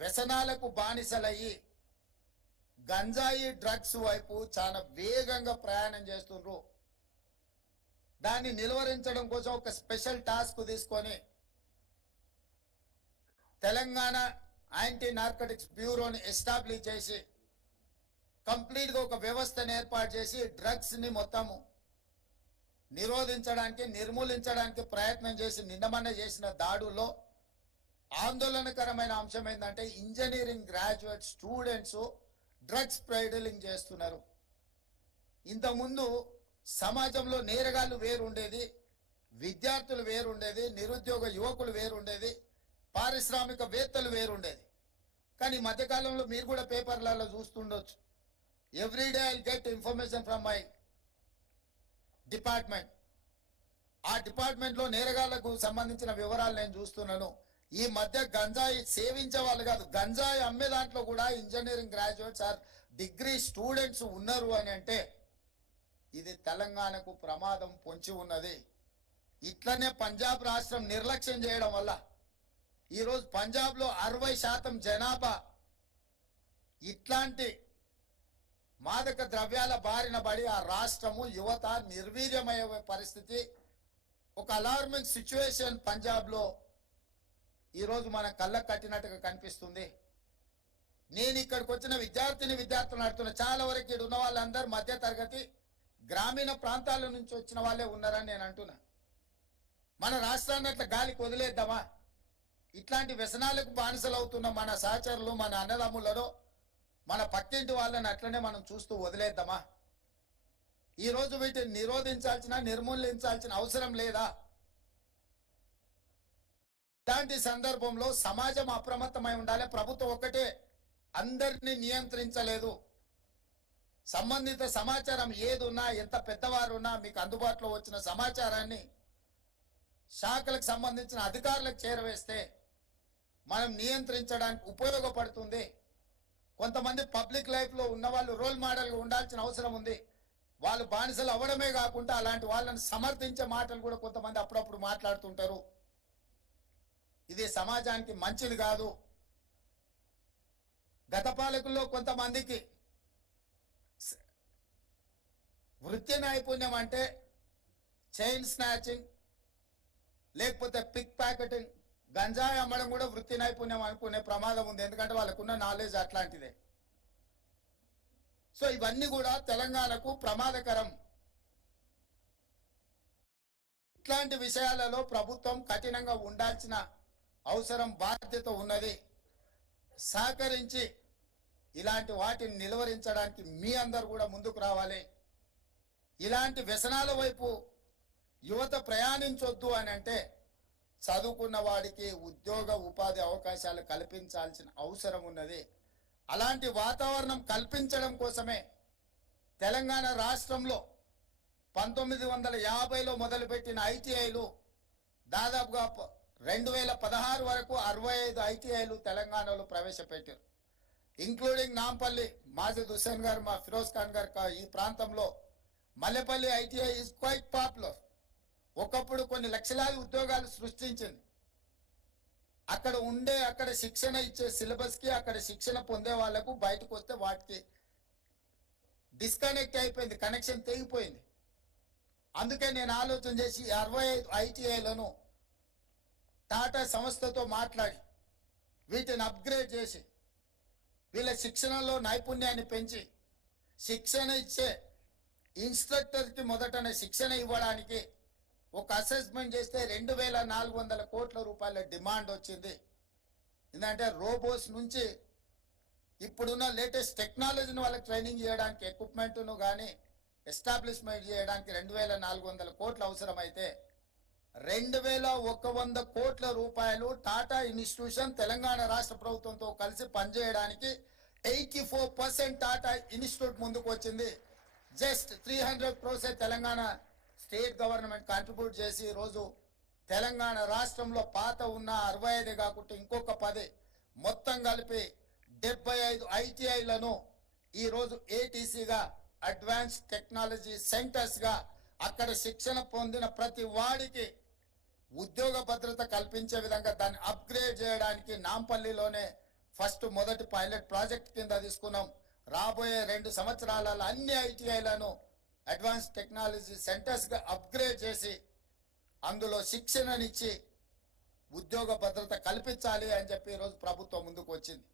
వ్యసనాలకు బానిసలయ్యి గంజాయి డ్రగ్స్ వైపు చాలా వేగంగా ప్రయాణం చేస్తుండ్రు. దాన్ని నిలువరించడం కోసం ఒక స్పెషల్ టాస్క్ తీసుకొని తెలంగాణ యాంటీ నార్కోటిక్స్ బ్యూరోని ఎస్టాబ్లిష్ చేసి కంప్లీట్గా ఒక వ్యవస్థను ఏర్పాటు చేసి డ్రగ్స్ని మొత్తము నిరోధించడానికి నిర్మూలించడానికి ప్రయత్నం చేసి నిన్నమన్న చేసిన దాడుల్లో ఆందోళనకరమైన అంశం ఏంటంటే engineering graduate students drugs peddling చేస్తున్నారు. ఇంతకుముందు సమాజంలో నేరగాళ్ళు వేరుండేది, విద్యార్థులు వేరుండేది, నిరుద్యోగ యువకులు వేరుండేది, పారిశ్రామికవేత్తలు వేరుండేది. కానీ మధ్యకాలంలో మీరు కూడా పేపర్లలో చూస్తుండొచ్చు. Every day I get information from my department. ఆ డిపార్ట్మెంట్లో నేరగాళ్లకు సంబంధించిన వివరాలు నేను చూస్తున్నాను. ఈ మధ్య గంజాయి సేవించే వాళ్ళు కాదు, గంజాయి అమ్మే దాంట్లో కూడా engineering graduates are degree students ఉన్నారు అని అంటే ఇది తెలంగాణకు ప్రమాదం పొంచి ఉన్నది. ఇట్లనే పంజాబ్ రాష్ట్రం నిర్లక్ష్యం చేయడం వల్ల ఈరోజు పంజాబ్లో 60% జనాభా ఇట్లాంటి మాదక ద్రవ్యాల బారిన పడి ఆ రాష్ట్రము యువత నిర్వీర్యమయ్యే పరిస్థితి, ఒక అలార్మింగ్ సిచ్యువేషన్ పంజాబ్లో ఈరోజు మన కళ్ళకు కట్టినట్టుగా కనిపిస్తుంది. నేను ఇక్కడికి వచ్చిన విద్యార్థులను అడుగుతున్నా, చాలా వరకు ఇక్కడ ఉన్న వాళ్ళందరూ మధ్య తరగతి గ్రామీణ ప్రాంతాల నుంచి వచ్చిన వాళ్ళే ఉన్నారని నేను అంటున్నా. మన రాష్ట్రాన్ని అట్లా గాలికి వదిలేద్దామా? ఇట్లాంటి వ్యసనాలకు బానిసలు అవుతున్న మన సహచరులు, మన అన్నదమ్ములలో, మన పక్కింటి వాళ్ళని అట్లనే మనం చూస్తూ వదిలేద్దామా? ఈరోజు వీటిని నిరోధించాల్సిన, నిర్మూలించాల్సిన అవసరం లేదా? ఇలాంటి సందర్భంలో సమాజం అప్రమత్తమై ఉండాలి. ప్రభుత్వం ఒక్కటే అందరినీ నియంత్రించలేదు. సంబంధిత సమాచారం ఏదున్నా, ఎంత పెద్దవారున్నా మీకు అందుబాటులో వచ్చిన సమాచారాన్ని శాఖలకు సంబంధించిన అధికారులకు చేరవేస్తే మనం నియంత్రించడానికి ఉపయోగపడుతుంది. కొంతమంది పబ్లిక్ లైఫ్లో ఉన్న వాళ్ళు రోల్ మోడల్గా ఉండాల్సిన అవసరం ఉంది. వాళ్ళు బానిసలు అవ్వడమే కాకుండా అలాంటి వాళ్ళని సమర్థించే మాటలు కూడా కొంతమంది అప్పుడప్పుడు మాట్లాడుతుంటారు. ఇది సమాజానికి మంచిది కాదు. గత పాలకుల్లో కొంతమందికి వృత్తి నైపుణ్యం అంటే చైన్ స్నాచింగ్, లేకపోతే పిక్ ప్యాకెటింగ్, గంజాయి అమ్మడం కూడా వృత్తి నైపుణ్యం అనుకునే ప్రమాదం ఉంది. ఎందుకంటే వాళ్ళకున్న నాలెడ్జ్ అట్లాంటిదే. సో ఇవన్నీ కూడా తెలంగాణకు ప్రమాదకరం. ఇట్లాంటి విషయాలలో ప్రభుత్వం కఠినంగా ఉండాల్సిన అవసరం, బాధ్యత ఉన్నది. సహకరించి ఇలాంటి వాటిని నిలువరించడానికి మీ అందరు కూడా ముందుకు రావాలి. ఇలాంటి వ్యసనాల వైపు యువత ప్రయాణించొద్దు అని అంటే చదువుకున్న వాడికి ఉద్యోగ ఉపాధి అవకాశాలు కల్పించాల్సిన అవసరం ఉన్నది. అలాంటి వాతావరణం కల్పించడం కోసమే తెలంగాణ రాష్ట్రంలో 1950లో మొదలుపెట్టిన ఐటీఐలు దాదాపుగా 2016 వరకు 65 ఐటీఐలు తెలంగాణలో ప్రవేశపెట్టారు. ఇంక్లూడింగ్ నాంపల్లి, మాజిద్ హుస్సేన్ గారు, మా ఫిరోజ్ ఖాన్ గారు ఈ ప్రాంతంలో Mallepally ITI is quite popular. ఒకప్పుడు కొన్ని లక్షలాది ఉద్యోగాలు సృష్టించింది. అక్కడ శిక్షణ ఇచ్చే సిలబస్కి, అక్కడ శిక్షణ పొందే వాళ్లకు బయటకు వస్తే వాటికి డిస్కనెక్ట్ అయిపోయింది, కనెక్షన్ తెగిపోయింది. అందుకే నేను ఆలోచన చేసి 65 ఐటీఐలను టాటా సంస్థతో మాట్లాడి వీటిని అప్గ్రేడ్ చేసి వీళ్ళ శిక్షణలో నైపుణ్యాన్ని పెంచి శిక్షణ ఇచ్చే ఇన్స్ట్రక్టర్కి మొదటనే శిక్షణ ఇవ్వడానికి ఒక అసెస్మెంట్ చేస్తే 2400 కోట్ల రూపాయల డిమాండ్ వచ్చింది. ఎందుకంటే రోబోస్ నుంచి ఇప్పుడున్న లేటెస్ట్ టెక్నాలజీని వాళ్ళకి ట్రైనింగ్ చేయడానికి, ఎక్విప్మెంట్ను కానీ ఎస్టాబ్లిష్మెంట్ చేయడానికి 2400 కోట్లు అవసరమైతే 2100 కోట్ల రూపాయలు టాటా ఇన్స్టిట్యూషన్ తెలంగాణ రాష్ట్ర ప్రభుత్వంతో కలిసి పనిచేయడానికి 84% టాటా ఇన్స్టిట్యూట్ ముందుకు వచ్చింది. Just 300 crores Telangana state government contribute చేసి ఈరోజు తెలంగాణ రాష్ట్రంలో పాత ఉన్న 65 కాకుండా ఇంకొక 10 మొత్తం కలిపి 75 ఐటీఐలను ఈరోజు ఏటీసీగా, అడ్వాన్స్ టెక్నాలజీ సెంటర్స్గా అక్కడ శిక్షణ పొందిన ప్రతి వాడికి ఉద్యోగ భద్రత కల్పించే విధంగా దాన్ని అప్గ్రేడ్ చేయడానికి నాంపల్లిలోనే మొదటి పైలట్ ప్రాజెక్ట్ కింద తీసుకున్నాం. రాబోయే 2 సంవత్సరాలలో అన్ని ఐటీఐలను అడ్వాన్స్ టెక్నాలజీ సెంటర్స్గా అప్గ్రేడ్ చేసి అందులో శిక్షణనిచ్చి ఉద్యోగ భద్రత కల్పించాలి అని చెప్పి ఈరోజు ప్రభుత్వం ముందుకు వచ్చింది.